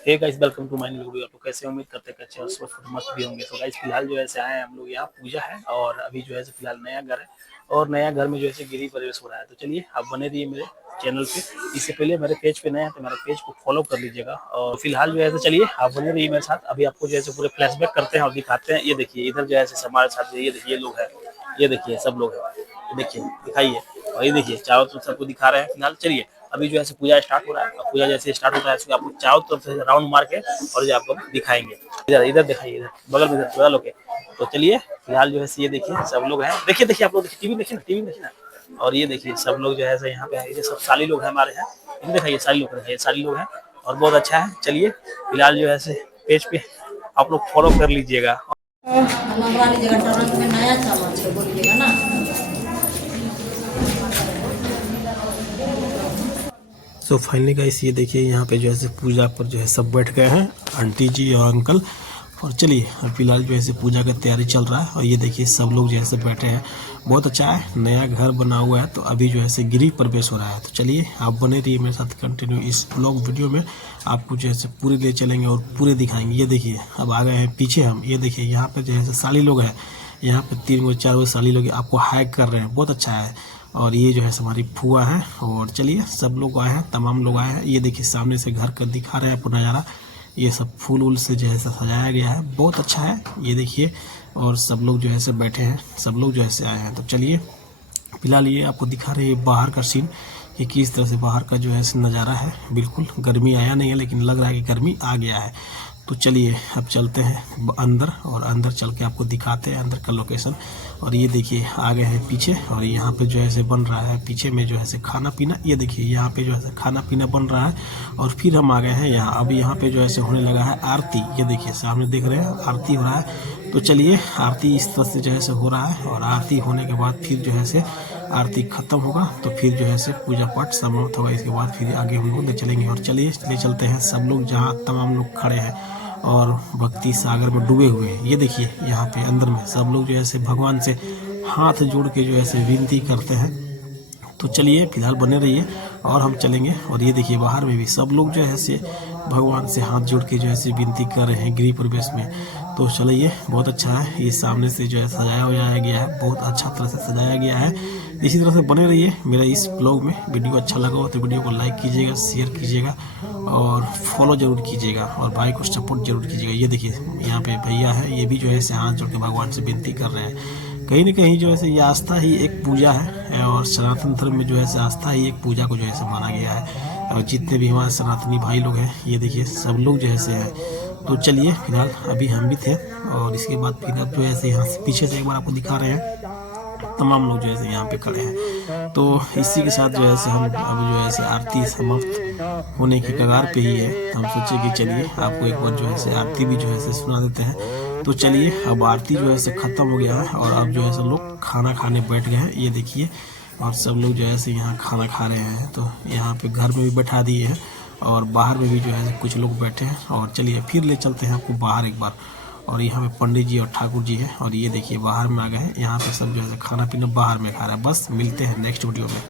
Hey guys, welcome to my new video. आप लोग कैसे हैं? उम्मीद करते हैं कि अच्छे और स्वस्थ और मस्त भी होंगे। तो गाइस फिलहाल जो है से आए हैं हम लोग, यहाँ पूजा है और अभी जो है से फिलहाल नया घर है और नया घर में जो है से गृह प्रवेश हो रहा है। तो चलिए आप बने रहिए मेरे चैनल पे। इससे पहले मेरे पेज पे नए हैं तो मेरे पेज को फॉलो कर लीजिएगा। और फिलहाल जो है से चलिए आप बने रहिए मेरे साथ। अभी आपको जो है से पूरे फ्लैशबैक करते हैं और दिखाते हैं। ये देखिए इधर जो है से हमारे साथ ये देखिए लोग हैं, ये देखिए सब लोग हैं, ये देखिए दिखाइए। और ये देखिए चारों तरफ सबको दिखा रहे हैं। फिलहाल चलिए अभी जो है पूजा स्टार्ट हो रहा है। पूजा जैसे स्टार्ट होता है इसको आपको चारों तरफ से राउंड मार के और जो आपको दिखाएंगे। इधर इधर दिखाइए, इधर बगल में, इधर बगल होके। तो चलिए फिलहाल जो है ये देखिए सब लोग हैं। देखिए देखिए आप लोग देखिए, टीवी देखिए ना, टीवी देखिए ना। और ये देखिए सब लोग जो है यहाँ पे है, ये सब साली लोग हैं हमारे यहाँ। इधर दिखाइए साली लोग दिखाइए, साली लोग हैं और बहुत अच्छा है। चलिए फिलहाल जो है पेज पे आप लोग फॉलो कर लीजिएगा। मंगवा लीजिएगा, टोरेंट में नया चम्मच है, बोलिएगा ना। सो फाइनली गाइस ये देखिए यहाँ पे जो है पूजा पर जो है सब बैठ गए हैं, आंटी जी और अंकल। और चलिए फिलहाल जो है पूजा का तैयारी चल रहा है और ये देखिए सब लोग जो है बैठे हैं। बहुत अच्छा है, नया घर बना हुआ है तो अभी जो है गृह प्रवेश हो रहा है। तो चलिए आप बने रहिए मेरे साथ कंटिन्यू इस ब्लॉग वीडियो में। आपको जो है पूरे ले चलेंगे और पूरे दिखाएंगे। ये देखिए अब आ गए हैं पीछे हम। ये देखिए यहाँ पे जो है साली लोग हैं, यहाँ पे 3 4 साली लोग आपको हाइक कर रहे हैं, बहुत अच्छा है। और ये जो है हमारी फुआ है। और चलिए सब लोग आए हैं, तमाम लोग आए हैं। ये देखिए सामने से घर का दिखा रहे हैं आपको नज़ारा। ये सब फूल वूल से जो है सजाया गया है, बहुत अच्छा है। ये देखिए और सब लोग जो है बैठे हैं, सब लोग जो है आए हैं। तो चलिए फिलहाल ये आपको दिखा रहे हैं बाहर का सीन कि किस तरह से बाहर का जो है नज़ारा है। बिल्कुल गर्मी आया नहीं है लेकिन लग रहा है कि गर्मी आ गया है। तो चलिए अब चलते हैं अंदर और अंदर चल के आपको दिखाते हैं अंदर का लोकेशन। और ये देखिए आ गए हैं पीछे और यहाँ पे जो है बन रहा है पीछे में जो है खाना पीना। ये देखिए यहाँ पे जो है खाना पीना बन रहा है। और फिर हम आ गए हैं यहाँ, अब यहाँ पे जो है होने लगा है आरती। ये देखिए सामने देख रहे हैं आरती हो रहा है। तो चलिए आरती इस तरह से जो है हो रहा है और आरती होने के बाद फिर जो है आरती खत्म होगा तो फिर जो है पूजा पाठ समाप्त होगा। इसके बाद फिर आगे हम लोग ले चलेंगे। और चलिए ले चलते हैं सब लोग जहाँ तमाम लोग खड़े हैं और भक्ति सागर में डूबे हुए हैं। ये देखिए यहाँ पे अंदर में सब लोग जो है भगवान से हाथ जोड़ के जो है विनती करते हैं। तो चलिए फिलहाल बने रहिए और हम चलेंगे। और ये देखिए बाहर में भी सब लोग जो है भगवान से हाथ जोड़ के जो है विनती कर रहे हैं गृह प्रवेश में। तो चलिए बहुत अच्छा है, ये सामने से जो है सजाया हुआ गया है, बहुत अच्छा तरह से सजाया गया है। इसी तरह से बने रहिए मेरा इस ब्लॉग में। वीडियो अच्छा लगा हो तो वीडियो को लाइक कीजिएगा, शेयर कीजिएगा और फॉलो जरूर कीजिएगा और भाई को सपोर्ट जरूर कीजिएगा। ये देखिए यहाँ पे भैया है, ये भी जो है हाथ जोड़ के भगवान से विनती कर रहे हैं। कहीं न कहीं जो है ये आस्था ही एक पूजा है और सनातन धर्म में जो है आस्था ही एक पूजा को जो है माना गया है। और जितने भी हमारे सनातनी भाई लोग हैं ये देखिए सब लोग जो है। तो चलिए फिलहाल अभी हम भी थे और इसके बाद फिर अब जो है यहाँ से पीछे से एक बार आपको दिखा रहे हैं तमाम लोग जो है यहाँ पे खड़े हैं। तो इसी के साथ जो है हम अब जो है आरती समाप्त होने की कगार पे ही है। हम सोचे कि चलिए आपको एक बार जो है आरती भी जो है सुना देते हैं। तो चलिए अब आरती जो है खत्म हो गया है और अब जो है लोग खाना खाने बैठ गए हैं। ये देखिए और सब लोग जो है यहाँ खाना खा रहे हैं। तो यहाँ पे घर में भी बैठा दिए हैं और बाहर में भी जो है कुछ लोग बैठे हैं। और चलिए फिर ले चलते हैं आपको बाहर एक बार। और यहाँ पे पंडित जी और ठाकुर जी हैं और ये देखिए बाहर में आ गए हैं। यहाँ पे सब जो है खाना पीना बाहर में खा रहा है। बस मिलते हैं नेक्स्ट वीडियो में।